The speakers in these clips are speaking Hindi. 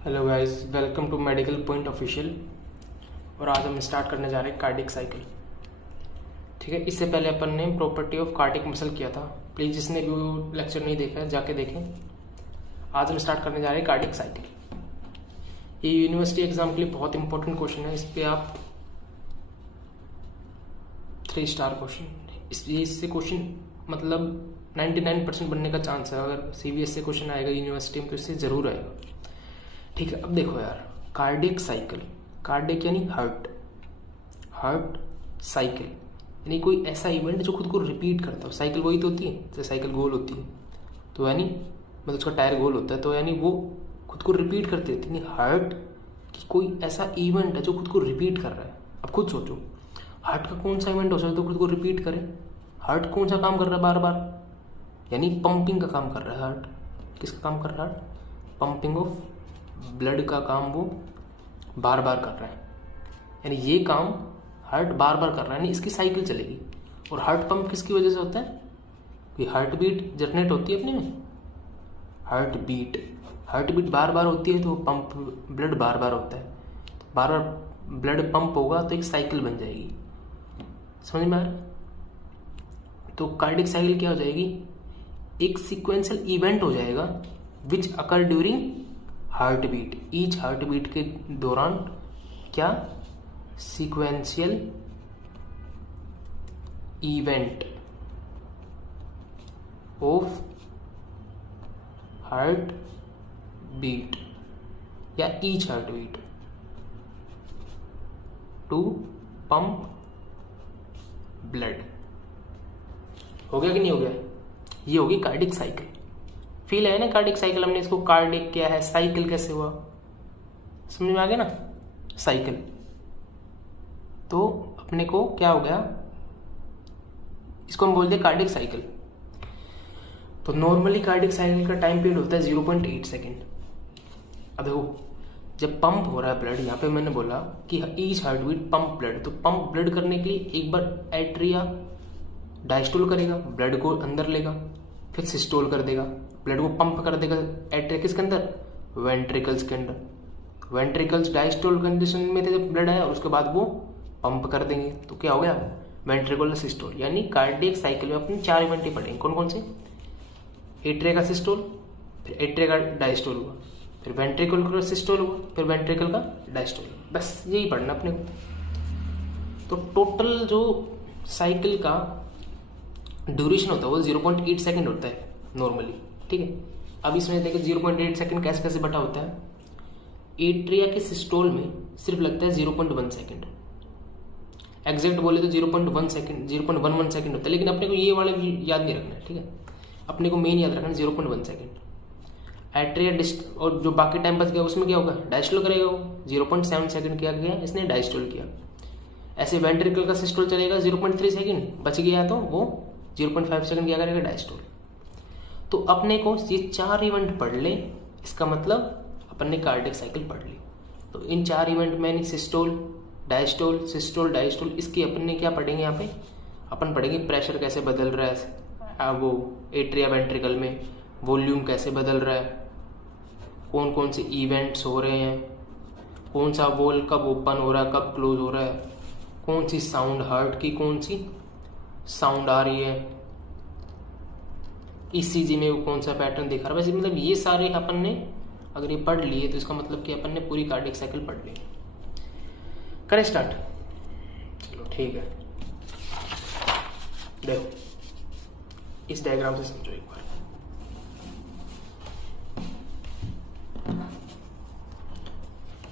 Hello guys, welcome to Medical Point Official. और आज हम स्टार्ट करने जा रहे हैं कार्डिक साइकिल। ठीक है, इससे पहले अपन ने प्रॉपर्टी ऑफ कार्डिक मसल किया था। प्लीज़ जिसने भी लेक्चर नहीं देखा है जाके देखें। आज हम स्टार्ट करने जा रहे हैं कार्डिक साइकिल। ये यूनिवर्सिटी एग्जाम के लिए बहुत इंपॉर्टेंट क्वेश्चन है। इस पर आप 3 स्टार क्वेश्चन, इससे क्वेश्चन मतलब 99% बनने का चांस है। अगर CBSE से क्वेश्चन आएगा यूनिवर्सिटी में तो इससे ज़रूर आएगा। ठीक है, अब देखो यार, कार्डिक साइकिल, कार्डिक यानी हार्ट साइकिल यानी कोई ऐसा इवेंट जो खुद को रिपीट करता हो। साइकिल वही तो होती है, जैसे साइकिल गोल होती है तो यानी मतलब उसका टायर गोल होता है, तो यानी वो खुद को रिपीट करती रहती है। हार्ट की कोई ऐसा इवेंट है जो खुद को रिपीट कर रहा है। अब खुद सोचो, हार्ट का कौन सा इवेंट हो सकता है खुद को रिपीट करे? हार्ट कौन सा काम कर रहा है बार बार? यानी पंपिंग का काम कर रहा है हार्ट। किसका काम कर रहा है? पंपिंग ऑफ ब्लड का काम वो बार बार कर रहा है। यानी ये काम हार्ट बार बार कर रहा है, यानी इसकी साइकिल चलेगी। और हार्ट पंप किसकी वजह से होता है? कि हार्ट बीट जनरेट होती है अपने में। हार्ट बीट बार बार होती है तो पंप ब्लड बार बार होता है। बार बार ब्लड पंप होगा तो एक साइकिल बन जाएगी। समझ में आ रहा है? तो कार्डिक साइकिल क्या हो जाएगी? एक सीक्वेंशियल इवेंट हो जाएगा which occur during heart beat. Each heart beat के दौरान क्या? Sequential event of heart beat या each heart beat to pump blood. हो गया कि नहीं हो गया? ये होगी कार्डिक साइकिल। फील है ना कार्डिक साइकिल? हमने इसको कार्डिक क्या है, साइकिल कैसे हुआ, समझ में आ गया ना? साइकिल तो अपने को क्या हो गया, इसको हम बोलते हैं कार्डिक साइकिल। तो नॉर्मली कार्डिक साइकिल का टाइम पीरियड होता है 0.8 सेकेंड। अब देखो, जब पंप हो रहा है ब्लड, यहाँ पे मैंने बोला कि each heart beat pump blood, तो पंप ब्लड करने के लिए एक बार एट्रिया डायस्टोल करेगा, ब्लड को अंदर लेगा, फिर सिस्टोल कर देगा, ब्लड को पंप कर देगा। एट्रिया किसके अंदर? वेंट्रिकल्स के अंदर। वेंट्रिकल्स डायस्टोल कंडीशन में थे जब ब्लड आया, उसके बाद वो पंप कर देंगे तो क्या हो गया? Ventricular systole. यानी कार्डियक साइकिल में अपने 4 इवेंट ही पढ़ेंगे। कौन कौन से? एट्रिया का सिस्टोल, फिर एट्रिया का डायस्टोल हुआ, फिर वेंट्रिकुलर का सिस्टोल हुआ, फिर वेंट्रिकल का डायस्टोल। बस यही पढ़ना अपने को। तो टोटल जो साइकिल का ड्यूरेशन होता है वो 0.8 सेकेंड होता है नॉर्मली। ठीक है, अब इसमें देखिए 0.8 सेकेंड कैसे कैसे बटा होता है। एट्रिया के सिस्टोल में सिर्फ लगता है 0.1 सेकेंड। एग्जैक्ट बोले तो 0.1 सेकेंड, 0.11 सेकेंड होता है, लेकिन अपने को ये वाले भी याद नहीं रखना है। ठीक है, अपने को मेन याद रखना है 0.1 सेकेंड। एट्रिया और जो बाकी टाइम बच गया उसमें क्या होगा? डायस्टोल करेगा वो। 0.7 सेकेंड किया गया, इसने डायस्टोल किया। ऐसे वेंट्रिकल का सिस्टोल चलेगा 0.3 सेकेंड, बच गया तो वो 0.5 सेकेंड क्या करेगा? डायस्टोल। तो अपने को ये 4 इवेंट पढ़ ले, इसका मतलब अपन ने कार्डिक साइकिल पढ़ ली। तो इन 4 इवेंट में सिस्टोल डायस्टोल, सिस्टोल डायस्टोल, इसकी अपन ने क्या पढ़ेंगे यहाँ पे? अपन पढ़ेंगे प्रेशर कैसे बदल रहा है वो एट्रिया वेंट्रिकल में, वॉल्यूम कैसे बदल रहा है, कौन कौन से इवेंट्स हो रहे हैं, कौन सा वॉल कब ओपन हो रहा है, कब क्लोज हो रहा है, कौन सी साउंड, हार्ट की कौन सी साउंड आ रही है, ECG में वो कौन सा पैटर्न दिखा रहा है। वैसे मतलब ये सारे अपन ने अगर ये पढ़ लिए तो इसका मतलब कि अपन ने पूरी कार्डिक साइकिल पढ़ ली। करें स्टार्ट? चलो ठीक है, देखो इस डायग्राम से समझो एक बार।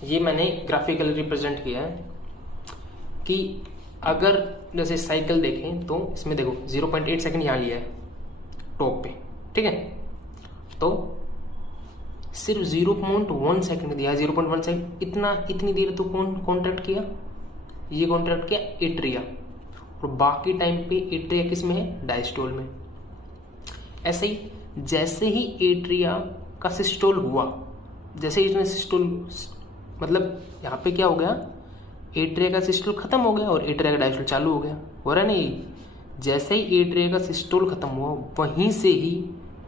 ये मैंने ग्राफिकली रिप्रेजेंट किया है कि अगर जैसे साइकिल देखें तो इसमें देखो 0.8 सेकेंड यहाँ लिया है टॉप पे। ठीक है, तो सिर्फ 0.1 सेकेंड दिया है। 0.1 सेकेंड इतनी देर तो कौन कॉन्ट्रैक्ट किया? ये कॉन्ट्रैक्ट किया एट्रिया, और बाकी टाइम पे एट्रिया किस में है? डायस्टोल में। ऐसे ही जैसे ही एट्रिया का सिस्टोल हुआ, जैसे ही इसने सिस्टोल मतलब यहाँ पे क्या हो गया? एट्रिया का सिस्टोल खत्म हो गया और एट्रिया का डायस्टोल चालू हो गया। हो रहा है नहीं? जैसे ही एट्रिया का सिस्टोल खत्म हुआ वहीं से ही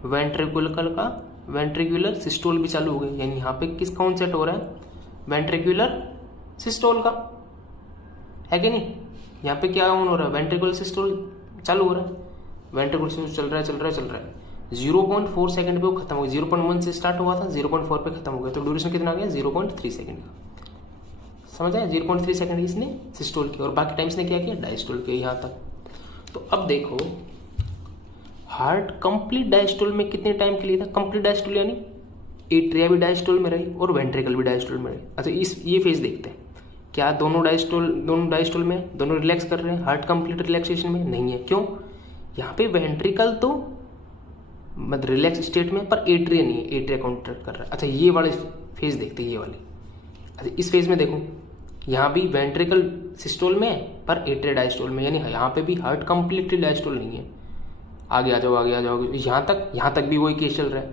वेंट्रिकुलर का वेंट्रिकुलर सिस्टोल भी चालू हो गई, यानी यहाँ पे किस कौन सेट हो रहा है, वेंट्रिकुलर सिस्टोल का, है कि नहीं। यहाँ पे क्या ऑन हो रहा है, वेंट्रिकुलर सिस्टोल चालू हो रहा है, वेंट्रिकुलर सिस्टोल चल रहा है 0.4 सेकंड पे वो खत्म हो गया। 0.1 से स्टार्ट हुआ था, 0.4 पे खत्म हो गया, तो ड्यूरेशन कितना आ गया, 0.3 सेकंड का। समझ आया, 0.3 सेकंड इसने सिस्टोल किया और बाकी टाइम इसने क्या किया, डायस्टोल किया यहाँ तक। तो अब देखो हार्ट कंप्लीट डायस्टोल में कितने टाइम के लिए था, कंप्लीट डायस्टोल यानी एट्रिया भी डायस्टोल में रही और वेंट्रिकल भी डायस्टोल में रही। अच्छा ये फेज देखते हैं, क्या दोनों डायस्टोल में दोनों रिलैक्स कर रहे हैं, हार्ट कंप्लीट रिलैक्सेशन में नहीं है। क्यों, यहाँ पे वेंट्रिकल तो मतलब रिलैक्स स्टेट में, पर एट्रिया नहीं है, एट्रिया कॉन्ट्रैक्ट कर रहा है। अच्छा ये वाले फेज देखते हैं, ये वाले। अच्छा इस फेज में देखो, यहाँ भी वेंट्रिकल सिस्टोल में है पर एट्रिया डायस्टोल में, यानी यहाँ पे भी हार्ट कंप्लीटली डायस्टोल नहीं है। आगे आ जाओ यहाँ तक भी वही केस चल रहा है,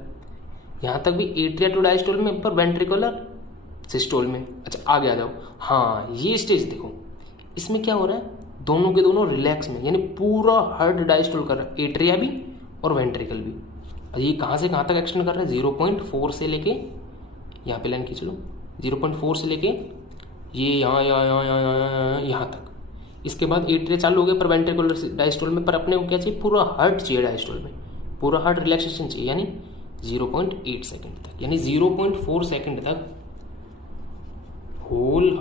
यहाँ तक भी एट्रिया टू डायस्टोल में पर वेंट्रिकुलर सिस्टोल में। अच्छा आगे आ जाओ, हाँ ये स्टेज देखो, इसमें क्या हो रहा है, दोनों के दोनों रिलैक्स में, यानी पूरा हार्ट डायस्टोल कर रहा है, एट्रिया भी और वेंट्रिकल भी। ये कहाँ से कहाँ तक एक्सटेंड कर रहा है, 0.4 से लेके यहाँ पे लाइन खींच लो, 0.4 से लेके ये यहाँ तक। इसके बाद एट्रिया चालू हो गया पर वेंट्रिकुलर डायस्टोल में, पर अपने को क्या चाहिए, पूरा हार्ट चाहिए डायस्टोल में, पूरा हार्ट रिलैक्सेशन चाहिए, यानी 0.8 सेकंड तक, यानी 0.4 सेकंड तक होल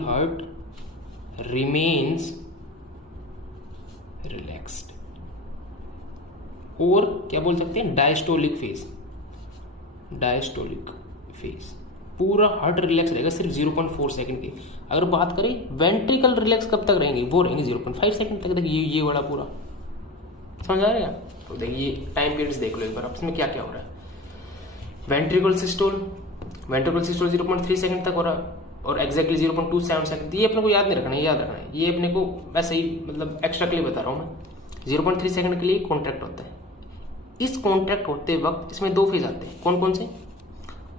हार्ट रिमेन्स रिलैक्स्ड। और क्या बोल सकते हैं, डायस्टोलिक फेज पूरा हार्ट रिलैक्स रहेगा सिर्फ 0.4 सेकंड की। अगर बात करें वेंट्रिकल रिलैक्स कब तक रहेंगे, वो रहेंगे 0.5 सेकंड तक। देखिए ये वाला पूरा समझ आ रहा है। तो देखिए टाइम पीरियड्स देख लो एक बार, इसमें क्या क्या हो रहा है। वेंट्रिकल सिस्टोल 0.3 सेकंड तक हो रहा है और एक्जैक्टली 0.27 सेकंड। ये अपने को याद नहीं रखना है, याद रखना है, ये अपने को वैसे ही मतलब एक्स्ट्रा के लिए बता रहा हूँ मैं। 0.3 सेकंड के लिए कॉन्ट्रैक्ट होता है। इस कॉन्ट्रैक्ट होते वक्त इसमें दो फेज आते हैं, कौन कौन से,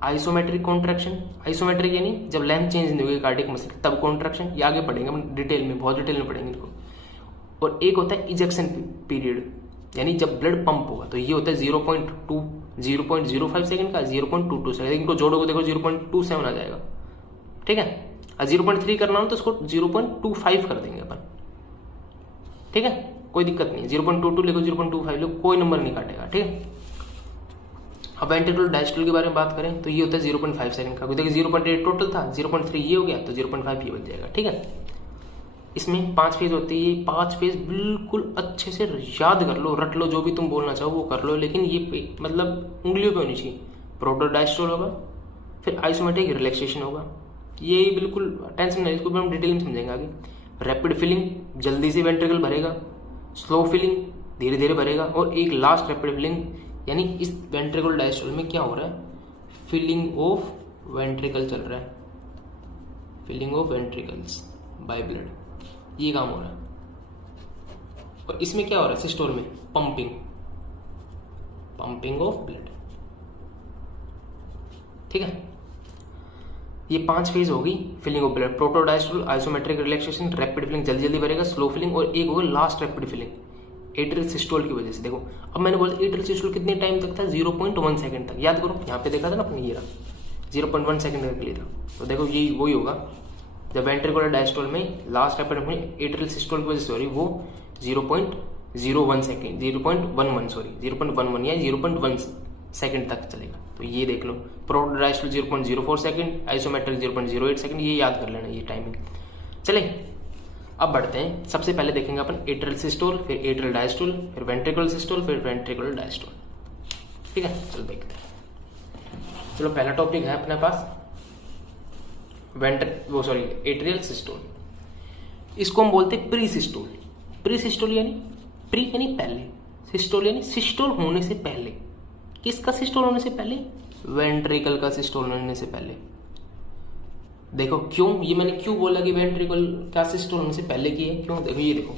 आइसोमेट्रिक कॉन्ट्रैक्शन, आइसोमेट्रिक यानी जब लेंथ चेंज नहीं होगी कार्डियक मसल तब कॉन्ट्रैक्शन, ये आगे पढ़ेंगे हम डिटेल में, बहुत डिटेल में पढ़ेंगे इनको। और एक होता है इजेक्शन पीरियड, यानी जब ब्लड पंप होगा, तो ये होता है 0.05 सेकंड का, 0.22 सेकंड, इनको जोड़ोगे देखो 0.27 आ जाएगा, ठीक है। और 0.3 करना हो तो इसको 0.25 कर देंगे अपन, ठीक है, कोई दिक्कत नहीं है। 0.22 लिखो, 0.25 लिखो, कोई नंबर नहीं काटेगा, ठीक है। अब वेंट्रिकुलर डायस्टोल के बारे में बात करें तो ये होता है 0.5 सेकंड का। देखिए 0.8 टोटल था, 0.3 ये हो गया तो 0.5 ये बच जाएगा, ठीक है। इसमें 5 फेज होते हैं, ये 5 फेज बिल्कुल अच्छे से याद कर लो, रट लो, जो भी तुम बोलना चाहो वो कर लो, लेकिन ये मतलब उंगलियों पे होनी चाहिए। प्रोटो डायस्टोल होगा, फिर आइसोमेट्रिक रिलैक्सेशन होगा, ये बिल्कुल टेंशन नहीं, इसको भी हम डिटेल में समझेंगे आगे। रैपिड फिलिंग, जल्दी से वेंट्रिकल भरेगा, स्लो फिलिंग, धीरे धीरे भरेगा, और एक लास्ट रैपिड फिलिंग, यानी इस वेंट्रिकल डायस्टोल में क्या हो रहा है, फिलिंग ऑफ वेंट्रिकल चल रहा है, filling of ventricles by blood, ये काम हो रहा है। और इसमें क्या हो रहा है, सिस्टोल में पंपिंग ऑफ ब्लड, ठीक है। ये 5 फेज होगी, filling of blood, proto diastole, isometric relaxation, rapid filling जल्दी जल्दी भरेगा, स्लो फिलिंग, और एक होगा last rapid filling atrial systole की वजह से। देखो अब मैंने बोला एट्रियल सिस्टोल कितने टाइम तक था, 0.1 सेकंड तक, याद करो, यहाँ पे देखा था ना अपने, ये रहा 0.1 सेकंड के लिए था। तो देखो ये वही होगा जब वेंट्रिकुलर डायस्टोल में last rapid filling atrial systole की वजह से हो रही, वो 0.01 सेकंड, 0.11 या 0.1 सेकंड तक चलेगा। तो ये देख लो, proto diastole 0.04 second, isometric 0.08 second, ये याद कर लेना, ये टाइमिंग। चले अब बढ़ते हैं, सबसे पहले देखेंगे अपन एट्रियल सिस्टोल, फिर एट्रियल डायस्टोल, फिर वेंट्रिकुलर सिस्टोल, फिर वेंट्रिकुलर डायस्टोल, ठीक है। चलो देखते हैं। चलो पहला टॉपिक है अपने पास एट्रियल सिस्टोल। इसको हम बोलते हैं प्री सिस्टोल। प्री सिस्टोल यानी पहले, सिस्टोल यानी सिस्टोल होने से पहले। किसका सिस्टोल होने से पहले, वेंट्रिकल का सिस्टोल होने से पहले। देखो क्यों, ये मैंने क्यों बोला कि वेंट्रिकल का सिस्टोल होने से पहले की है, क्यों, देखो ये देखो,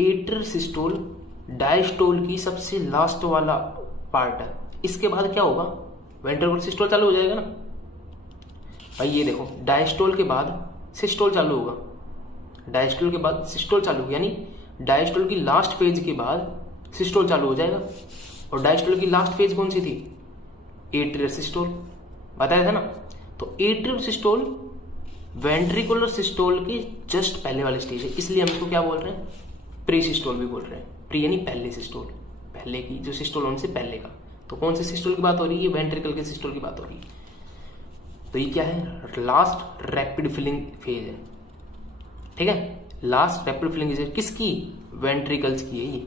एट्रियल सिस्टोल डायस्टोल की सबसे लास्ट वाला पार्ट है। इसके बाद क्या होगा, वेंट्रिकल सिस्टोल चालू हो जाएगा ना भाई। ये देखो डायस्टोल के बाद सिस्टोल चालू होगा, डायस्टोल के बाद सिस्टोल चालू होगा, यानी डायस्टोल की लास्ट फेज के बाद सिस्टोल चालू हो जाएगा। और डायस्टोल की लास्ट फेज कौन सी थी? एट्रियल सिस्टोल, बताया था ना। तो एट्रियल सिस्टोल वेंट्रिकुलर सिस्टोल की जस्ट पहले वाली स्टेज है, इसलिए हम इसको क्या बोल रहे हैं? प्री सिस्टोल भी बोल रहे हैं। प्री यानी पहले सिस्टोल, पहले की जो सिस्टोल होने से पहले का। तो कौन से सिस्टोल की बात हो रही है? वेंट्रिकल के सिस्टोल की बात हो रही है। तो ये क्या है? लास्ट रैपिड फिलिंग फेज है, ठीक है। लास्ट रैपिड फिलिंग स्टेज किसकी? वेंट्रिकल्स की है ये।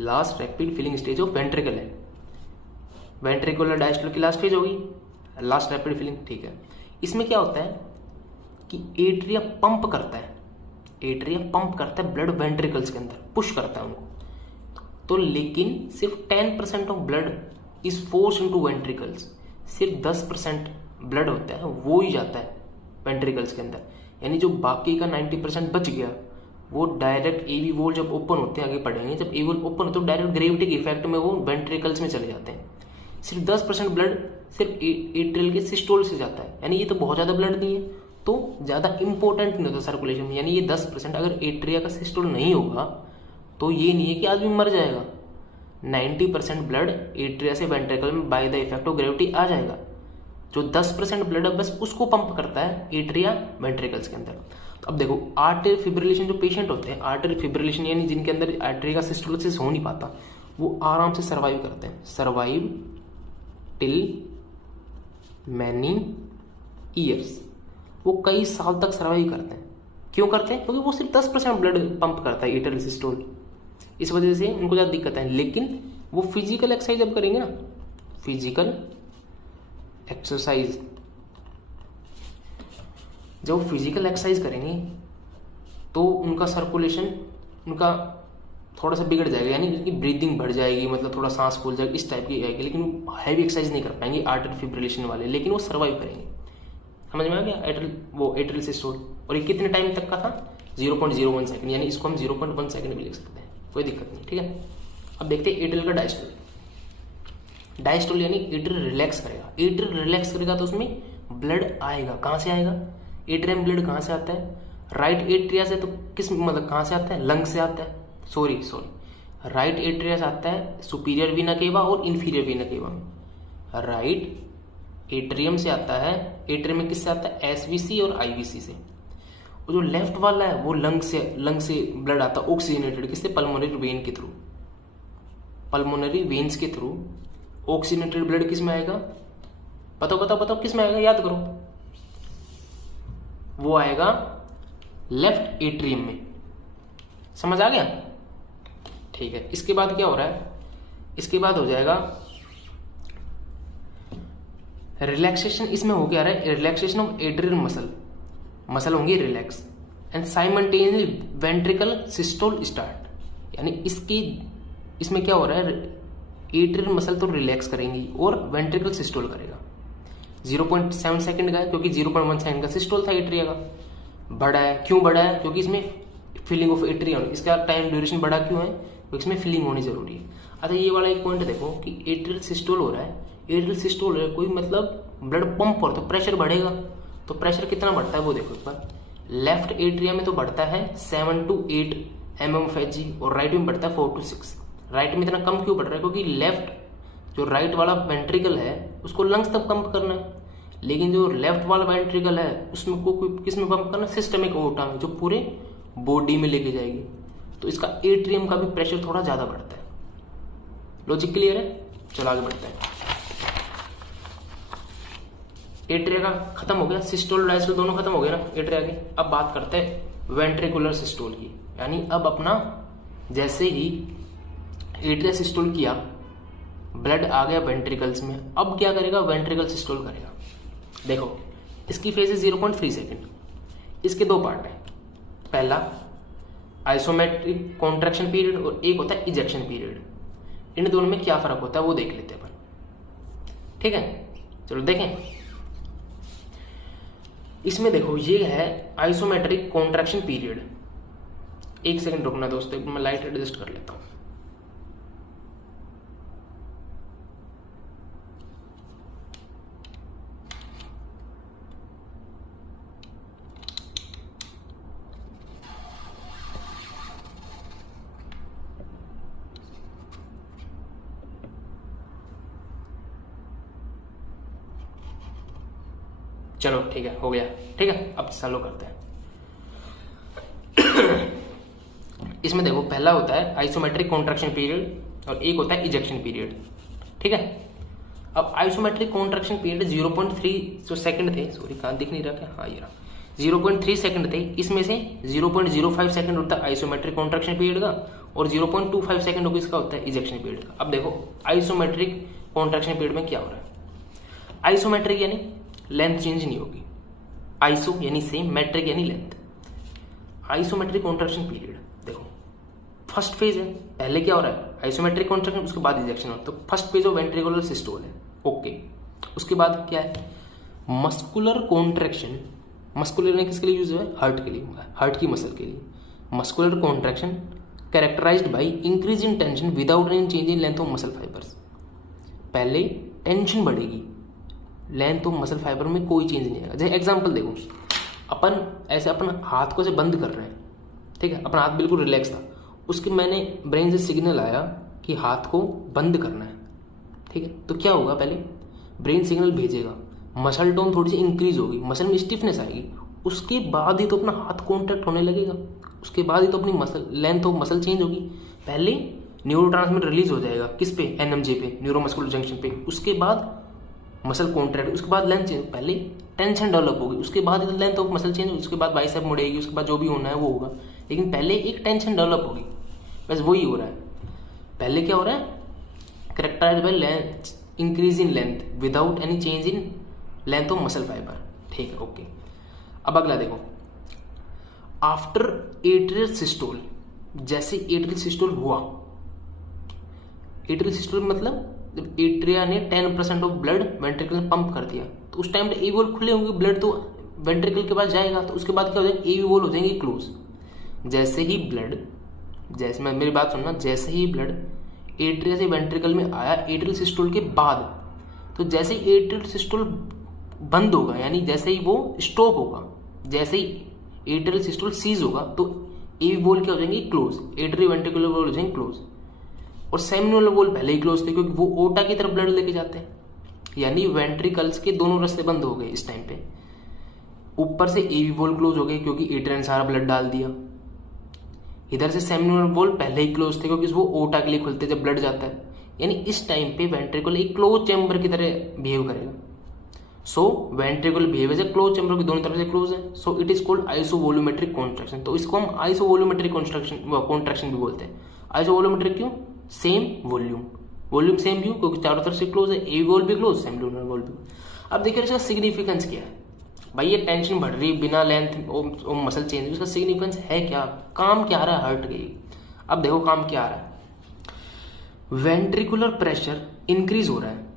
Last rapid filling stage of ventricle है। वेंट्रिकुलर डायस्टोल की लास्ट फेज होगी, लास्ट रैपिड फिलिंग, ठीक है। इसमें क्या होता है कि एट्रिया पंप करता है, एट्रिया पंप करता है ब्लड वेंट्रिकल्स के अंदर, पुश करता है उनको। तो लेकिन सिर्फ 10% of blood is force into ventricles, सिर्फ 10% ब्लड होता है वो ही जाता है वेंट्रिकल्स के अंदर। यानी जो बाकी का 90% बच गया वो डायरेक्ट एवी वोल जब ओपन होते हैं, आगे पढ़ेंगे, जब एवी वोल ओपन होते हैं तो डायरेक्ट ग्रेविटी के इफेक्ट में वो वेंट्रिकल्स में चले जाते हैं। सिर्फ 10% ब्लड सिर्फ एट्रियल के सिस्टोल से जाता है, यानी ये तो बहुत ज़्यादा ब्लड नहीं है, तो ज़्यादा इंपॉर्टेंट नहीं होता सर्कुलेशन में। यानी ये 10%, अगर एट्रिया का सिस्टोल नहीं होगा तो ये नहीं है कि आदमी मर जाएगा। 90% ब्लड एट्रिया से वेंट्रिकल में by the effect of gravity आ जाएगा। जो 10% ब्लड है बस उसको पंप करता है एट्रिया वेंट्रिकल्स के अंदर। तो अब देखो, आर्टरी फिब्रिलेशन जो पेशेंट होते हैं, आर्टरी फिब्रिलेशन यानी जिनके अंदर आर्टरी का सिस्टोलिसिस हो नहीं पाता, वो आराम से सर्वाइव करते हैं, सर्वाइव टिल मैनी ईयर्स। वो कई साल तक सर्वाइव करते हैं। क्यों करते हैं? क्योंकि वो सिर्फ 10% ब्लड पंप करता है एट्रियल सिस्टोल, इस वजह से उनको ज़्यादा दिक्कत है। लेकिन वो फिजिकल एक्सरसाइज जब करेंगे ना, फिजिकल एक्सरसाइज, जब फिजिकल एक्सरसाइज करेंगे तो उनका सर्कुलेशन उनका थोड़ा सा बिगड़ जाएगा, यानी उनकी ब्रीदिंग बढ़ जाएगी, मतलब थोड़ा सांस फूल जाएगी, इस टाइप की आएगी। लेकिन वो हैवी एक्सरसाइज नहीं कर पाएंगे आर्टरी फिब्रिलेशन वाले, लेकिन वो सर्वाइव करेंगे। समझ में आ गया? Atrial systole. और ये कितने टाइम तक का था? 0.01 सेकंड, यानी इसको हम 0.1 सेकंड भी लिख सकते हैं, कोई दिक्कत नहीं, ठीक है। अब देखते हैं एट्रियल का डायस्टोल। डायस्टोल यानी एट्रियल रिलैक्स करेगा। एट्रियल रिलैक्स करेगा तो उसमें ब्लड आएगा, कहाँ से आएगा? एट्रिया में ब्लड कहाँ से आता है? राइट एट्रिया से। तो किस मतलब कहाँ से आता है? लंग से आता है। सॉरी राइट एट्रिया से आता है सुपीरियर वीना केवा और इंफीरियर वीना केवा में। राइट एट्रियम से आता है, एट्रियम में किससे आता है? एसवीसी और आईवीसी से। और जो लेफ्ट वाला है वो लंग से ब्लड आता है ऑक्सीजनेटेड, किससे? पल्मोनरी वेन के थ्रू, पल्मोनरी वेन्स के थ्रू ऑक्सीजनेटेड ब्लड किस में आएगा? बताओ किस में आएगा? याद करो। वो आएगा लेफ्ट एट्रियम में। समझ आ गया? ठीक है। इसके बाद क्या हो रहा है? इसके बाद हो जाएगा रिलैक्सेशन। इसमें हो क्या रहा है? रिलैक्सेशन ऑफ एट्रियल मसल होंगी relax, and simultaneously ventricle systole start. यानी इसमें क्या हो रहा है? एट्रियल मसल तो रिलैक्स करेंगी और वेंट्रिकल सिस्टोल करेगा। 0.7 सेकंड का है, क्योंकि 0.1 सेकंड का सिस्टोल था एट्रिया का। बढ़ा है, क्यों बढ़ा है? क्योंकि इसमें फिलिंग ऑफ एट्रिया, इसका टाइम ड्यूरेशन बढ़ा क्यों है? क्योंकि इसमें फिलिंग होनी जरूरी है। अच्छा, ये वाला एक पॉइंट देखो कि एट्रियल सिस्टोल हो रहा है, एट्रियल सिस्टोल हो रहा है, कोई मतलब ब्लड पंप हो रहा है तो प्रेशर बढ़ेगा। तो प्रेशर कितना बढ़ता है वो देखो एक बार। लेफ्ट एट्रिया में तो बढ़ता है 7 to 8 mmHg और राइट में बढ़ता है 4 to 6। राइट में इतना कम क्यों बढ़ रहा है? क्योंकि लेफ्ट जो राइट वाला वेंट्रिकल है उसको लंग्स तक पंप करना है, लेकिन जो लेफ्ट वाला वेंट्रिकल है उसमें को किस में पंप करना है? सिस्टमिक ओटा में, जो पूरे बॉडी में लेके जाएगी। तो इसका एट्रियम का भी प्रेशर थोड़ा ज्यादा बढ़ता है। लॉजिक क्लियर है? चलो आगे बढ़ते हैं। एट्रिया का खत्म हो गया, सिस्टोल डायस्टोल दोनों खत्म हो गए ना एट्रिया के। अब बात करते हैं वेंट्रिकुलर सिस्टोल की। यानी अब अपना जैसे ही एट्रिया सिस्टोल किया, ब्लड आ गया वेंट्रिकल्स में, अब क्या करेगा? वेंट्रिकल सिस्टोल करेगा। देखो, इसकी फेज है 0.3 सेकेंड। इसके दो पार्ट है। पहला आइसोमेट्रिक कॉन्ट्रैक्शन पीरियड और एक होता है इजेक्शन पीरियड। इन दोनों में क्या फर्क होता है वो देख लेते हैं अपन, ठीक है? चलो देखें। इसमें देखो, ये है आइसोमेट्रिक कॉन्ट्रैक्शन पीरियड। एक सेकंड रुकना दोस्तों, मैं लाइट एडजस्ट कर लेता हूं। चलो ठीक है, हो गया। ठीक है, अब चालू करते हैं। इसमें देखो, पहला होता है आइसोमेट्रिक कॉन्ट्रैक्शन पीरियड और एक होता है इजेक्शन पीरियड। ठीक है, अब आइसोमेट्रिक कॉन्ट्रैक्शन पीरियड 0.3 जो सेकंड थे, सॉरी कहाँ दिख नहीं रहा क्या, हाँ ये रहा, 0.3 सेकंड थे। इसमें से 0.05 सेकंड होता है आइसोमेट्रिक कॉन्ट्रैक्शन पीरियड का और 0.25 सेकंड होगा इसका होता है इजेक्शन पीरियड का। अब देखो आइसोमेट्रिक कॉन्ट्रैक्शन पीरियड में क्या हो रहा है। आइसोमेट्रिक यानी लेंथ चेंज नहीं होगी, आइसो यानी सेम, मैट्रिक यानी लेंथ। आइसोमेट्रिक कॉन्ट्रैक्शन पीरियड देखो, फर्स्ट फेज है, पहले क्या हो रहा है आइसोमेट्रिक कॉन्ट्रैक्शन, उसके बाद इजेक्शन हो, तो first phase of ventricular systole है। ओके, उसके बाद क्या है मस्कुलर कॉन्ट्रैक्शन। मस्कुलर ने किसके लिए यूज हुआ है, हार्ट के लिए, हार्ट की मसल के लिए। Muscular contraction characterised by increase in tension without any change in length of muscle fibres. पहले टेंशन बढ़ेगी, लेंथ ऑफ मसल फाइबर में कोई चेंज नहीं आएगा। जैसे एग्जांपल देखो, अपन ऐसे अपन हाथ को ऐसे बंद कर रहे हैं, ठीक है, अपना हाथ बिल्कुल रिलैक्स था, उसके मैंने ब्रेन से सिग्नल आया कि हाथ को बंद करना है। ठीक है, तो क्या होगा, पहले ब्रेन सिग्नल भेजेगा, मसल टोन थोड़ी सी इंक्रीज होगी, मसल में स्टिफनेस आएगी, उसके बाद ही तो अपना हाथ कॉन्ट्रैक्ट होने लगेगा, उसके बाद ही तो अपनी muscle length of muscle change होगी। पहले न्यूरोट्रांसमीटर रिलीज हो जाएगा किस पे, एनएमजे पे, न्यूरोमस्कुलर जंक्शन पे, उसके बाद मसल कॉन्ट्रैक्ट, उसके बाद लेंथ चेंज, पहले टेंशन डेवलप होगी, उसके बाद ही लेंथ ऑफ मसल चेंज, उसके बाद बाइसेप मुड़ेगी, उसके बाद जो भी होना है वो होगा, लेकिन पहले एक टेंशन डेवलप होगी। बस वही हो रहा है। पहले क्या हो रहा है, characterised by length increase in length without any change in length of muscle fibre. ठीक है, ओके। अब अगला देखो, आफ्टर एट्रियल सिस्टोल, जैसे एट्रियल सिस्टोल हुआ, एट्रियल सिस्टोल मतलब जब एट्रिया ने 10% ऑफ ब्लड वेंट्रिकल में पंप कर दिया, तो उस टाइम पे एवी वॉल खुले होंगे, ब्लड तो वेंट्रिकल के पास जाएगा, तो उसके बाद क्या हो जाएगा, एवी वॉल हो जाएंगे क्लोज। जैसे ही ब्लड, जैसे मैं मेरी बात सुनना, जैसे ही ब्लड एट्रिया से वेंट्रिकल में आया एट्रियल सिस्टोल के बाद, तो जैसे ही एट्रियल सिस्टोल बंद होगा, यानी जैसे ही वो स्टॉप होगा, जैसे ही एट्रियल सिस्टोल सीज होगा, तो एवी वॉल क्या हो जाएंगे, क्लोज, एट्रियो वेंट्रिकुलर वॉल हो जाएंगे क्लोज। और सेमिनल वॉल पहले ही क्लोज थे, क्योंकि वो ओटा की तरफ ब्लड लेके जाते हैं, यानी वेंट्रिकल्स के दोनों रास्ते बंद हो गए इस टाइम पे। ऊपर से एवी वॉल क्लोज हो गए क्योंकि एट्रिया ने सारा ब्लड डाल दिया, इधर से सेमिनल वॉल पहले ही क्लोज थे क्योंकि वो ओटा के लिए खुलते जब ब्लड जाता है, यानी इस टाइम पे वेंट्रिकल एक क्लोज चैम्बर की तरह बिहेव करेगा। So ventricle behave as a close chamber की दोनों तरफ से क्लोज है, so it is called isovolumetric contraction. तो इसको हम आइसोवोल्यूमेट्रिक कॉन्ट्रैक्शन भी बोलते हैं। आइसोवोल्यूमेट्रिक क्यों, सेम वॉल्यूम, वॉल्यूम सेम क्यों, क्योंकि चारों तरफ से क्लोज है, एवी वॉल भी क्लोज, सेमिनल वॉल भी। अब देखिए इसका सिग्निफिकेंस क्या है भाई, ये टेंशन बढ़ रही बिना लेंथ और मसल चेंज, उसका सिग्निफिकेंस है क्या, काम क्या आ रहा है हार्ट के। अब देखो काम क्या आ रहा है, वेंट्रिकुलर प्रेशर इंक्रीज हो रहा है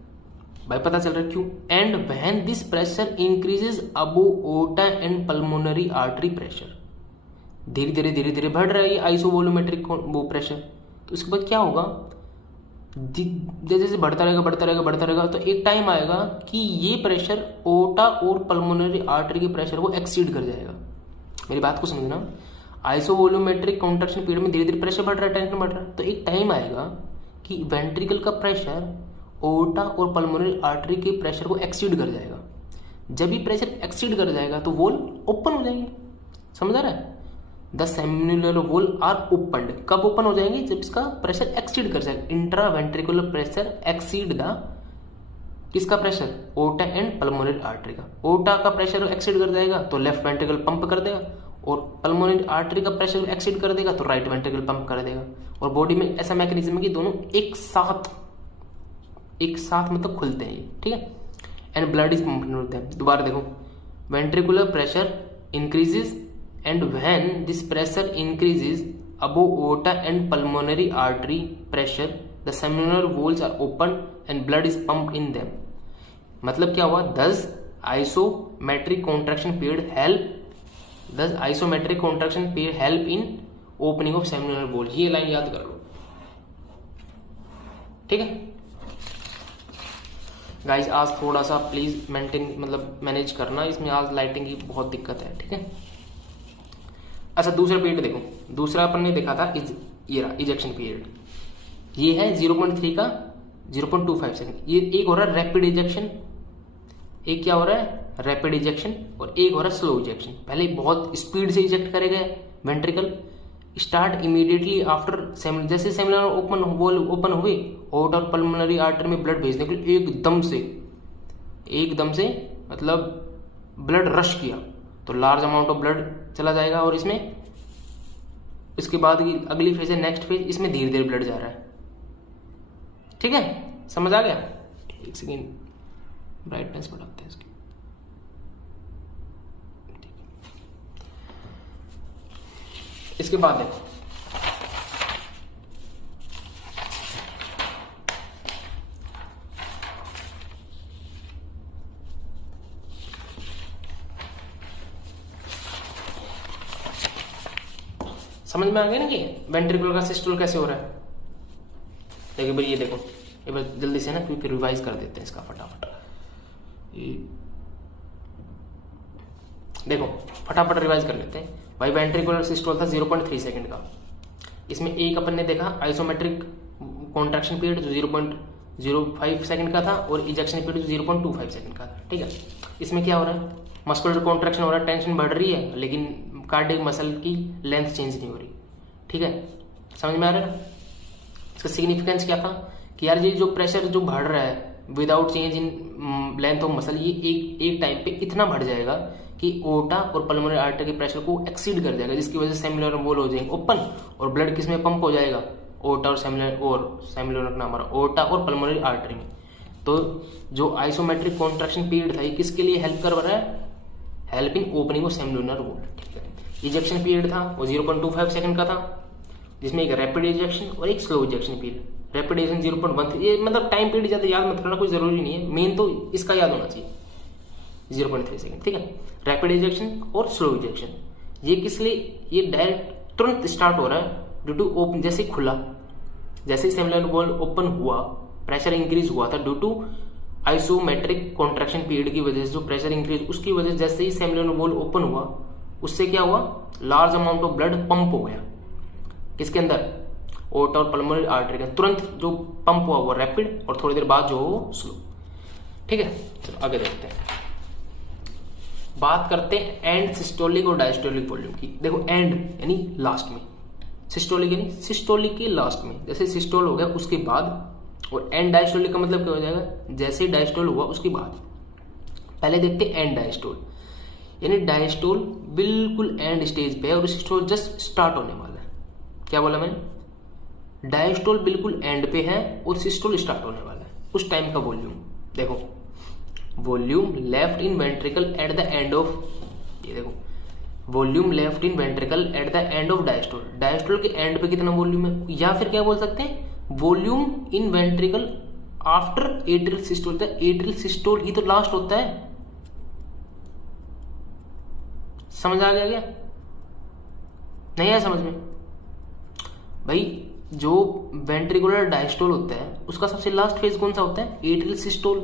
भाई, पता चल रहा है क्यों, and when this pressure increases above ओटा एंड पल्मोनरी आर्टरी प्रेशर, धीरे धीरे बढ़ रहा है आइसोवोल्यूमेट्रिक वो प्रेशर। तो उसके बाद क्या होगा, जैसे जैसे बढ़ता रहेगा, तो एक टाइम आएगा कि ये प्रेशर ओटा और पल्मोनरी आर्टरी के प्रेशर को एक्सीड कर जाएगा। मेरी बात को समझना, आइसोवोल्यूमेट्रिक कॉन्ट्रैक्शन पीरियड में धीरे धीरे प्रेशर बढ़ रहा है, टेंशन बढ़ रहा है, तो एक टाइम आएगा कि वेंट्रिकल का प्रेशर ओटा और पल्मोनरी आर्टरी के प्रेशर को एक्सीड कर जाएगा। जब भी प्रेशर एक्सीड कर जाएगा तो वॉल ओपन हो जाएंगे, समझ आ रहा है, the seminal valve are opened. कब ओपन हो जाएंगे, जब इसका प्रेशर एक्सीड कर जाएगा, intra ventricular pressure exceed the किसका pressure, aorta and pulmonary artery का। ओटा का प्रेशर एक्सीड कर जाएगा तो लेफ्ट वेंट्रिकल पंप कर देगा, और पल्मोनरी आर्टरी का प्रेशर एक्सीड कर देगा तो राइट वेंट्रिकल पंप कर देगा। और बॉडी में ऐसा मैकेनिज्म है कि दोनों एक साथ मतलब खुलते हैं ये, ठीक है, एंड ब्लड इज पंप्ड होता है। दोबारा देखो, ventricular pressure increases and when this pressure increases above aorta and pulmonary artery pressure, the seminal walls are opened and blood is pumped in them. मतलब क्या हुआ, thus isometric contraction period help in opening of seminal wall। ये लाइन याद कर लो, ठीक है गाइस। आज थोड़ा सा प्लीज मेंटेन मतलब मैनेज करना, इसमें आज लाइटिंग की बहुत दिक्कत है, ठीक है। अच्छा दूसरा पीरियड देखो, दूसरा अपन ने देखा था ये रहा इजेक्शन पीरियड, ये है 0.3 का 0.25 सेकंड। ये एक हो रहा है रैपिड इजेक्शन, एक क्या हो रहा है, रैपिड इजेक्शन, और एक हो रहा है स्लो इजेक्शन। पहले बहुत स्पीड से इजेक्ट करेगा वेंट्रिकल, स्टार्ट इमीडिएटली आफ्टर जैसे सेमिनल ओपन हुए, ओट और पल्मोनरी आर्टरी में ब्लड भेजने के लिए एकदम से मतलब ब्लड रश किया तो लार्ज अमाउंट ऑफ ब्लड चला जाएगा, और इसमें इसके बाद की अगली फेज है नेक्स्ट फेज, इसमें धीरे धीरे ब्लड जा रहा है। ठीक है, समझ आ गया? एक सेकेंड ब्राइटनेस बढ़ाते हैं इसकी। इसके बाद देखो समझ में आ गया ना कि वेंट्रिकुलर का सिस्टोल कैसे हो रहा है। देखिए भाई, ये देखो, ये बार जल्दी से ना, क्योंकि रिवाइज कर देते हैं इसका फटाफट। देखो फटाफट रिवाइज कर लेते हैं भाई। वेंट्रिकुलर सिस्टोल था 0.3 सेकंड का। इसमें एक अपन ने देखा आइसोमेट्रिक कॉन्ट्रैक्शन पीरियड जो 0.05 सेकंड का था, और इजेक्शन पीरियड जो 0.25 सेकंड का था। ठीक है, इसमें क्या हो रहा है, मस्कुलर कॉन्ट्रैक्शन हो रहा है, टेंशन बढ़ रही है, लेकिन कार्डियक मसल की लेंथ चेंज नहीं हो रही। ठीक है, समझ में आ रहा है ना? इसका सिग्निफिकेंस क्या था कि यार ये जो प्रेशर जो बढ़ रहा है without change in length of muscle, ये एक टाइम पे इतना बढ़ जाएगा कि ओटा और पल्मोनरी आर्टरी के प्रेशर को एक्सीड कर जाएगा, जिसकी वजह से सेमिनल वॉल हो जाएंगे ओपन, और ब्लड किस में पंप हो जाएगा, ओटा और सेमिनल रखना हमारा, ओटा और पल्मोनरी आर्टरी में। तो जो आइसोमेट्रिक कॉन्ट्रैक्शन पीरियड था ये किसके लिए हेल्प कर रहा है, helping opening of seminal wall. ठीक है, इजेक्शन पीरियड था वो 0.25 सेकंड का था, जिसमें एक रैपिड इजेक्शन और एक slow ejection period. Rapid ejection 0.13, ये मतलब टाइम पीरियड ज्यादा याद मत करना, कोई जरूरी नहीं है, मेन तो इसका याद होना चाहिए 0.3 सेकंड। ठीक है, रैपिड इजेक्शन और स्लो इजेक्शन, ये किस लिए, ये डायरेक्ट तुरंत स्टार्ट हो रहा है ड्यू टू ओपन, जैसे खुला, जैसे सेमिनल वॉल ओपन हुआ प्रेशर इंक्रीज हुआ था due to isometric contraction period की वजह से जो प्रेशर इंक्रीज, उसकी वजह से जैसे ही सेमिनल वॉल ओपन हुआ उससे क्या हुआ, large amount of blood pump हो गया किसके अंदर, ओटा और पल्मोनरी आर्टरी के। तुरंत जो पंप हुआ वो रैपिड, और थोड़ी देर बाद जो हो स्लो। ठीक है, चलो आगे देखते हैं, बात करते हैं एंड सिस्टोलिक और डायस्टोलिक वॉल्यूम की। देखो एंड यानी लास्ट में, सिस्टोलिक यानी सिस्टोलिक के लास्ट में, जैसे सिस्टोल हो गया उसके बाद, और एंड डायस्टोलिक का मतलब क्या हो जाएगा, जैसे डायस्टोल हुआ उसके बाद। पहले देखते हैं एंड डायस्टोल, यानी डायस्टोल बिल्कुल एंड स्टेज पे है और सिस्टोल जस्ट स्टार्ट होने वाला है। क्या बोला मैंने, डायस्टोल बिल्कुल एंड पे है और सिस्टोल स्टार्ट होने वाला है। उस टाइम का वॉल्यूम देखो, volume left in ventricle at the end of, ये देखो volume left in ventricle at the end of diastole, diastole के एंड पे कितना वॉल्यूम है, या फिर क्या बोल सकते हैं, volume in ventricle after atrial systole. Atrial systole ही तो लास्ट होता है, समझ आ गया क्या, नहीं आया समझ में भाई? जो वेंट्रिकुलर डायस्टोल होता है उसका सबसे लास्ट फेज कौन सा होता है, एट्रियल सिस्टोल।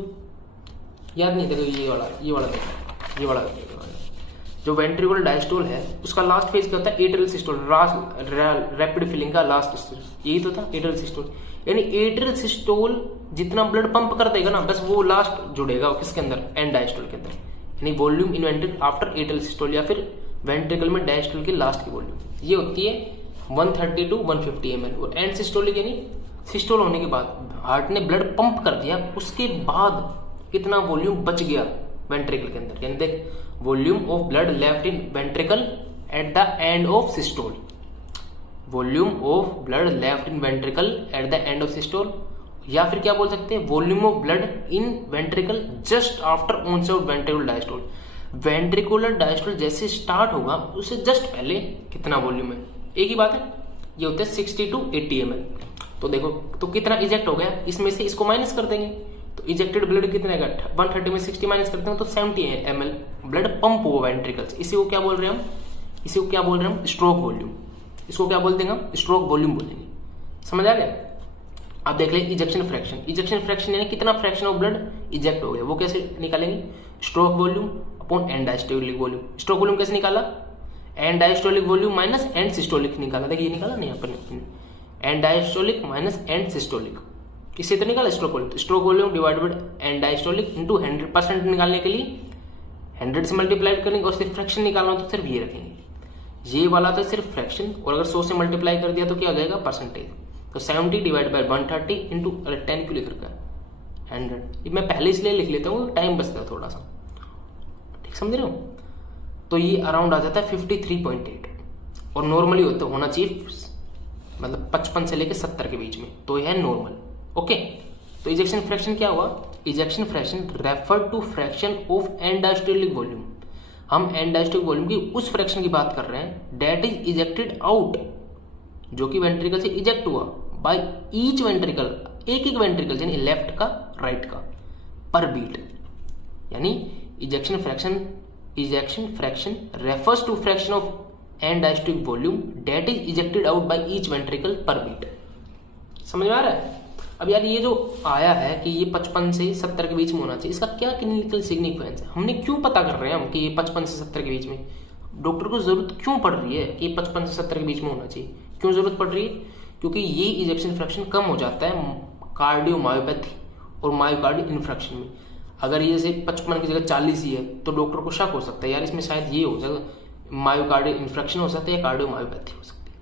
याद नहीं, देखो ये वाला देखो, ये वाला जो वेंट्रिकुलर डायस्टोल है उसका लास्ट फेज क्या होता है, एट्रियल सिस्टोल, रैपिड फिलिंग का लास्ट स्टेज यही तो था एट्रियल सिस्टोल। यानी एट्रियल सिस्टोल जितना ब्लड पंप कर देगा ना, बस वो लास्ट जुड़ेगा किसके अंदर, एंड डायस्टोल के अंदर। यानी volume in ventricle after atrial systole, या फिर वेंट्रिकल में डायस्टोल की लास्ट की वॉल्यूम, ये होती है 130 to 150 ml। और एंड सिस्टोलिक यानी सिस्टोल होने के बाद हार्ट ने ब्लड पंप कर दिया, उसके बाद कितना वॉल्यूम बच गया वेंट्रिकल के अंदर, यानी देख volume of blood left in ventricle at the end of systole, volume of blood left in ventricle at the end of systole, या फिर क्या बोल सकते हैं, volume of blood in ventricle just after onset of ventricular diastole. Ventricular diastole जैसे स्टार्ट होगा उससे जस्ट पहले कितना वॉल्यूम है, एक ही बात है, ये होते हैं 60 to 80 ml। तो देखो तो कितना इजेक्ट हो गया, इसमें से इसको माइनस कर देंगे तो इजेक्टेड ब्लड कितने का, 130 में 60 माइनस करते हैं तो 70 ml ब्लड पंप हुआ वेंट्रिकल से। इसी को क्या बोल रहे हैं हम, इसी को क्या बोल रहे हैं हम, स्ट्रोक वॉल्यूम। इसको क्या बोल देंगे हम, स्ट्रोक वॉल्यूम बोलेंगे। समझ आ गया? अब देख ले इजेक्शन फ्रैक्शन, इजेक्शन फ्रैक्शन यानी कितना फ्रैक्शन ऑफ ब्लड इजेक्ट हो गया, वो कैसे निकालेंगे, stroke volume upon end diastolic volume. Stroke volume कैसे निकाला, end diastolic volume minus end systolic निकाला, देखिए ये निकाला नहीं अपन, end diastolic minus end systolic, किससे तो निकाला stroke volume divide by end diastolic into 100% निकालने के लिए 100 से मल्टीप्लाई करेंगे और सिर्फ फ्रैक्शन निकालना हो तो सिर्फ ये रखेंगे। ये वाला तो सिर्फ फ्रैक्शन, और अगर 100 से मल्टीप्लाई कर दिया तो क्या हो जाएगा परसेंटेज। तो 70 डिवाइड बाय 130 इंटू 10 क्यों लिख रखा है 100, ये मैं पहले इसलिए लिख लेता हूँ टाइम बचता है थोड़ा सा, ठीक समझ रहे हो। तो ये अराउंड आ जाता है 53.8 और नॉर्मली होना चाहिए मतलब 55 से लेकर 70 के बीच में, तो यह है नॉर्मल। ओके, तो इजेक्शन फ्रैक्शन क्या हुआ, ejection fraction refer to fraction of end diastolic volume. हम एंड डायस्टोलिक वॉल्यूम की उस फ्रैक्शन की बात कर रहे हैं डेट इज इजेक्टेड आउट, जो कि वेंट्रिकल से इजेक्ट हुआ बाय ईच वेंट्रिकल, एक एक वेंट्रिकल यानी लेफ्ट का राइट का पर बीट। यानी ejection fraction refers to fraction of end diastolic volume that is ejected out by each ventricle per beat. समझ में आ रहा है। अब यार ये जो आया है कि ये 55 से 70 के बीच में होना चाहिए, इसका क्या क्लिनिकल सिग्निफिकेंस है, हमने क्यों पता कर रहे हैं हम कि ये 55 से 70 के बीच में, डॉक्टर को जरूरत क्यों पड़ रही है कि 55 से 70 के बीच में होना चाहिए, क्यों जरूरत पड़ रही है, क्योंकि ये इजेक्शन फ्रैक्शन कम हो जाता है कार्डियोमायोपैथी और मायोकार्डियल इन्फ्रैक्शन में। अगर ये जैसे 55 की जगह 40 ही है तो डॉक्टर को शक हो सकता है यार इसमें शायद ये हो जाएगा, मायोकार्डियल इन्फ्रैक्शन हो सकता है या कार्डियोमायोपैथी हो सकती है।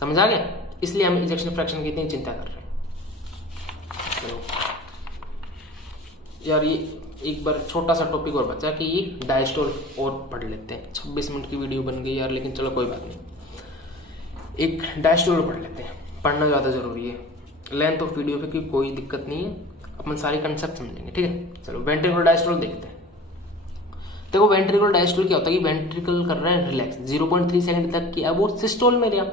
समझ आ गया, इसलिए हम इजेक्शन फ्रैक्शन की इतनी चिंता कर रहे हैं। यार ये एक बार छोटा सा टॉपिक और बचा कि ये डायस्टोल और पढ़ लेते हैं। 26 मिनट की वीडियो बन गई यार, लेकिन चलो कोई बात नहीं, एक डायस्टोल पढ़ लेते हैं, पढ़ना ज़्यादा जरूरी है। लेंथ ऑफ वीडियो पे कोई दिक्कत नहीं है, अपन सारे कंसेप्ट समझेंगे, ठीक है। चलो वेंट्रिकुलर डायस्टोल देखते हैं। देखो वेंट्रिकुलर डायस्टोल क्या होता है कि वेंट्रिकल कर रहे हैं रिलैक्स 0.3 सेकंड तक किया, वो सिस्टोल में रहा,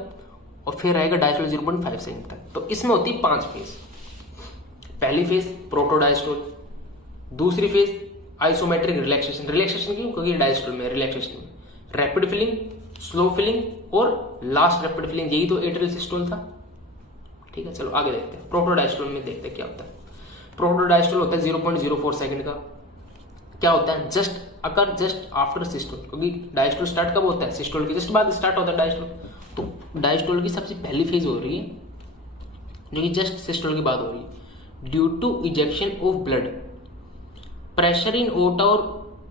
और फिर आएगा डायस्टोल 0.5 सेकंड तक। तो इसमें होती है 5 फेज। पहली फेज प्रोटोडायस्टोल, दूसरी फेज आइसोमेट्रिक रिलैक्सेशन, रिलैक्सेशन क्यों, क्योंकि डायस्टोल में रिलैक्सेशन में रैपिड फिलिंग, स्लो फिलिंग और लास्ट रैपिड फिलिंग, यही तो एट्रियल सिस्टोल था, ठीक है। चलो आगे देखते हैं प्रोटोडायस्टोल में, देखते हैं क्या होता है। प्रोटोडायस्टोल होता है 0.04 सेकंड का। क्या होता है, जस्ट आफ्टर सिस्टोल, क्योंकि डायस्टोल स्टार्ट कब होता है, सिस्टोल के जस्ट बाद स्टार्ट होता है डायस्टोल। तो डायस्टोल की सबसे पहली फेज हो रही है जो कि जस्ट सिस्टोल के बाद हो रही है। Due to ejection of blood, pressure in aorta और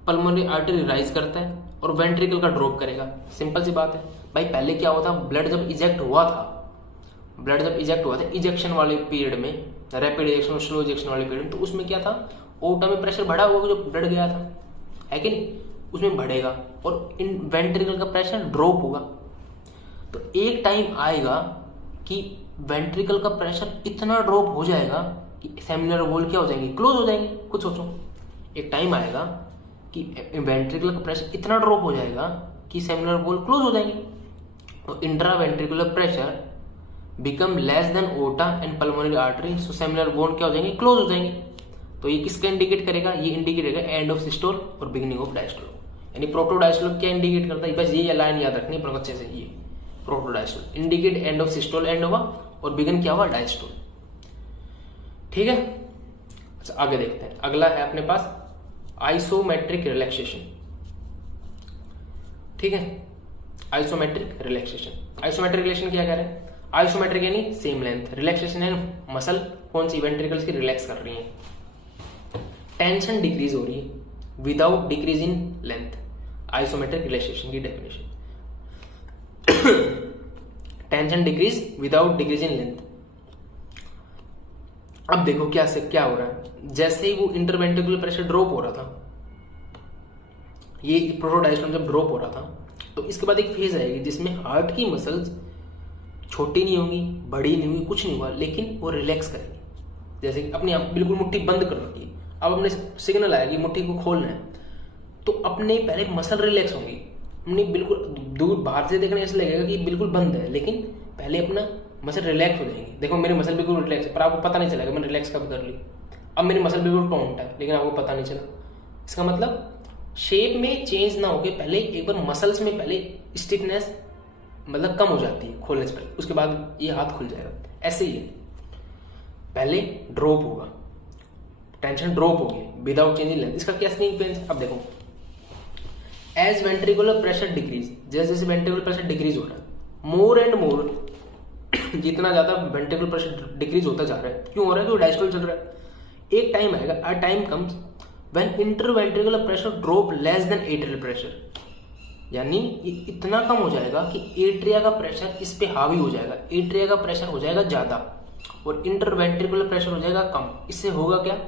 पल्मोनरी आर्टरी राइज करता है और वेंट्रिकल का ड्रॉप करेगा। सिंपल सी बात है भाई, पहले क्या हुआ था, ब्लड जब इजेक्ट हुआ था इजेक्शन वाले पीरियड में, रैपिड इजेक्शन और स्लो इजेक्शन वाले पीरियड में, तो उसमें क्या था, ओटा में प्रेशर बढ़ा हुआ जो ब्लड गया था, है कि नहीं, उसमें बढ़ेगा और इन वेंट्रिकल का प्रेशर ड्रॉप होगा। तो एक टाइम आएगा कि वेंट्रिकल का प्रेशर इतना ड्रॉप हो जाएगा कि सेमिनल वॉल क्या हो जाएंगे, क्लोज हो जाएंगे। कुछ सोचो, एक टाइम आएगा कि वेंट्रिकल का प्रेशर इतना ड्रॉप हो जाएगा कि सेमिनल वॉल क्लोज हो जाएंगे। तो intra ventricular pressure become less than aorta and pulmonary artery, so semilunar valve क्या हो जाएंगे, क्लोज हो जाएंगे। तो ये किसका इंडिकेट करेगा, ये इंडिकेट करेगा एंड ऑफ सिस्टोल और बिगिनिंग ऑफ डायस्टोल। यानी प्रोटोडायस्टोल क्या इंडिकेट करता है, बस ये लाइन याद रखनी है अच्छे से, ये protodiastole indicate end of systole end हुआ और बिगिन क्या हुआ, डायस्टोल, ठीक है। अच्छा आगे देखते हैं, अगला है अपने पास आइसोमेट्रिक रिलैक्सेशन, ठीक है। आइसोमेट्रिक रिलैक्सेशन, आइसोमेट्रिक रिलैक्सेशन क्या कह रहे हैं, आइसोमेट्रिक यानी सेम लेंथ, रिलैक्सेशन है मसल कौन सी, वेंट्रिकल्स की रिलैक्स कर रही है, टेंशन डिक्रीज हो रही है without decrease in length. Isometric relaxation की definition, tension decrease without decrease in length. अब देखो क्या हो रहा है, जैसे ही वो इंटरवेंट्रिकुलर प्रेशर ड्रॉप हो रहा था, ये प्रोटोडायस्टोल जब ड्रॉप हो रहा था, तो इसके बाद एक फेज आएगी जिसमें हार्ट की मसल्स छोटी नहीं होंगी, बड़ी नहीं होंगी, कुछ नहीं हुआ, लेकिन वो रिलैक्स करेंगे। जैसे कि अपनी आप बिल्कुल मुट्ठी बंद कर रखी है, अब अपने सिग्नल आया कि मुट्ठी को खोलना है, तो अपने पहले मसल रिलैक्स होंगी, अपनी बिल्कुल दूर बाहर से देखने ऐसा लगेगा कि बिल्कुल बंद है, लेकिन पहले अपना मसल रिलैक्स हो जाएंगे। देखो मेरे मसल बिल्कुल रिलैक्स है, पर आपको पता नहीं चलेगा मैंने रिलैक्स कब कर ली। अब मेरी मसल बिल्कुल टोंट है, लेकिन आपको पता नहीं चला। इसका मतलब शेप में चेंज ना होके पहले एक बार मसल्स में पहले स्टिफनेस मतलब कम हो जाती है खोलने से पहले, उसके बाद ये हाथ खुल जाएगा। ऐसे ही है, पहले ड्रॉप होगा, टेंशन ड्रॉप होगी विदाउट चेंज इन लेंथ। इसका क्या सिग्निफिकेंस, अब देखो एज वेंट्रिकुलर प्रेशर डिक्रीज, जैसे जैसे वेंट्रिकुलर प्रेशर डिक्रीज हो रहा है, मोर एंड मोर जितना ज्यादा वेंट्रिकुलर प्रेशर डिक्रीज होता जा रहा है, क्यों हो रहा है? जो डायस्टोल चल रहा है। एक टाइम आएगा, a time comes when interventricular pressure drop less than atrial pressure, यानी इतना कम हो जाएगा कि एट्रिया का प्रेशर इस पे हावी हो जाएगा, एट्रिया का प्रेशर हो जाएगा ज्यादा और इंटरवेंट्रिकुलर प्रेशर हो जाएगा कम। इससे होगा क्या?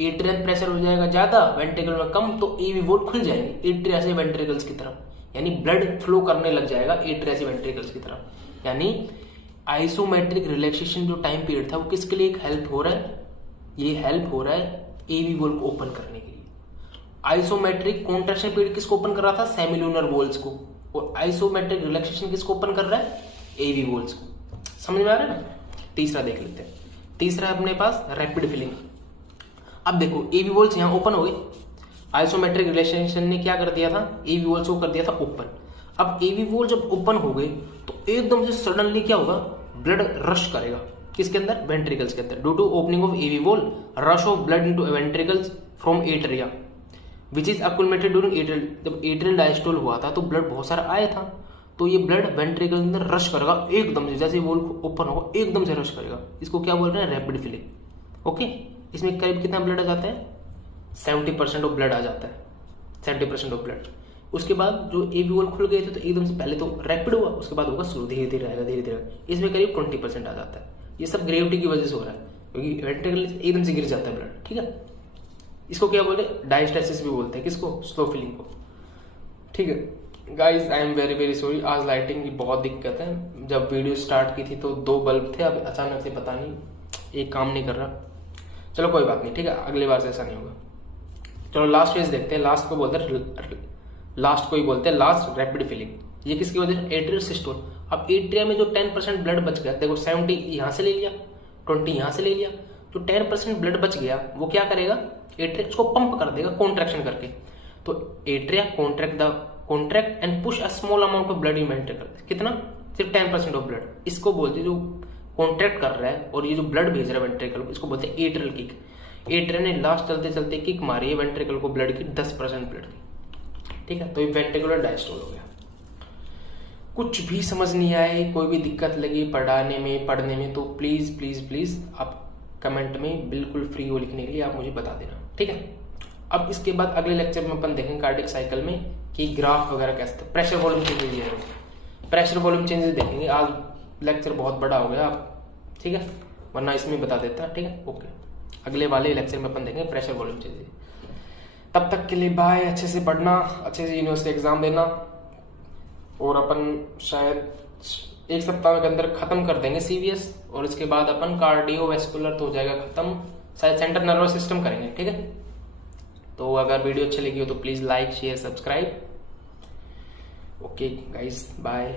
एट्रियल प्रेशर हो जाएगा ज्यादा, वेंट्रिकल में कम, तो एवी वोल्ट खुल जाएगी एट्रिया से वेंट्रिकल्स की तरफ, यानी ब्लड फ्लो करने लग जाएगा एट्रिया से वेंट्रिकल्स की तरफ। यानी आइसोमेट्रिक रिलैक्सेशन जो टाइम पीरियड था वो किसके लिए हेल्प हो रहा है? ये हेल्प हो रहा है एवी वोल्ट को ओपन करने के लिए। आइसोमेट्रिक कॉन्ट्रैक्शन पीरियड किसको ओपन कर रहा था? सेमिलूनर वॉल्स को, और आइसोमेट्रिक रिलैक्सेशन किसको ओपन कर रहा है? एवी वॉल्स को। समझ में आ रहा है ना? तीसरा देख लेते हैं। तीसरा है अपने पास रैपिड फिलिंग। अब देखो एवी वॉल्स यहां ओपन हो गए, आइसोमेट्रिक रिलैक्सेशन ने क्या कर दिया था? एवी वॉल्स को कर दिया था ओपन। अब एवी वॉल जब ओपन हो गए तो एकदम से सडनली क्या होगा? ब्लड रश करेगा किसके अंदर? वेंट्रिकल्स के अंदर। Due to opening of AV valve rush of blood into ventricles from atria which is accumulated during atrial. जब एट्रियल डायस्टोल हुआ था तो ब्लड बहुत सारा आया था, तो ये ब्लड वेंट्रिकल के अंदर रश करेगा एकदम से, जैसे वॉल ओपन होगा एकदम से रश करेगा। इसको क्या बोल रहे हैं? Rapid filling. ओके, इसमें करीब कितना ब्लड आ जाता है? 70% ऑफ ब्लड आ जाता है, 70% ऑफ ब्लड। उसके बाद जो एवी वॉल खुल गए थे तो एकदम से पहले तो रैपिड हुआ, उसके बाद होगा स्लो, धीरे धीरे आएगा, धीरे धीरे। इसमें करीब 20% आ जाता है। ये सब ग्रेविटी की वजह से हो रहा है, क्योंकि वेंट्रिकल एकदम से गिर जाता है ब्लड। ठीक है, इसको क्या बोलते हैं? डायस्टेसिस भी बोलते हैं। किसको? स्लो फिलिंग को। ठीक है guys, I am very very sorry, आज लाइटिंग की बहुत दिक्कत है। जब वीडियो स्टार्ट की थी तो 2 बल्ब थे, अब अचानक से पता नहीं एक काम नहीं कर रहा। चलो कोई बात नहीं, ठीक है, अगली बार से ऐसा नहीं होगा। चलो लास्ट फेज देखते हैं। लास्ट को बोलते हैं, लास्ट को ही बोलते हैं लास्ट रैपिड फिलिंग। ये किसकी वजह से? Atrial systole. अब एट्रिया में जो 10% ब्लड बच गया, देखो 70 यहां से ले लिया, 20 यहां से ले लिया, जो 10% ब्लड बच गया वो क्या करेगा? एट्रिया उसको पंप कर देगा कॉन्ट्रैक्शन करके। तो atria contract and push a small amount of blood in ventricle. कितना? सिर्फ 10% ऑफ ब्लड। इसको बोलते हैं, जो कॉन्ट्रैक्ट कर रहा है और ये जो ब्लड भेज रहा है वेंट्रिकल, इसको बोलते हैं एट्रियल किक। एट्रिया ने लास्ट चलते चलते किक मारी है वेंट्रिकल को ब्लड की, 10% ब्लड की। ठीक है, तो ये वेंट्रिकुलर डायस्टोल हो गया। कुछ भी समझ नहीं आए, कोई भी दिक्कत लगी पढ़ने में तो प्लीज प्लीज प्लीज आप कमेंट में बिल्कुल फ्री हो लिखने के लिए, आप मुझे बता देना। ठीक है, अब इसके बाद अगले लेक्चर में अपन देखेंगे कार्डियक साइकिल में कि ग्राफ वगैरह कैसे, pressure volume changes, pressure volume changes देखेंगे। आज लेक्चर बहुत बड़ा हो गया, ठीक है, वरना इसमें बता देता। ठीक है, ओके, अगले वाले लेक्चर में अपन देखेंगे प्रेशर वॉल्यूम चेंजेस। तब तक के लिए बाय। अच्छे से पढ़ना, अच्छे से यूनिवर्सिटी एग्जाम देना, और अपन शायद 1 सप्ताह के अंदर खत्म कर देंगे CVS, और इसके बाद अपन कार्डियोवैस्कुलर तो हो जाएगा खत्म, शायद सेंट्रल नर्वस सिस्टम करेंगे। ठीक है, तो अगर वीडियो अच्छी लगी हो तो please like share subscribe. Okay guys, bye.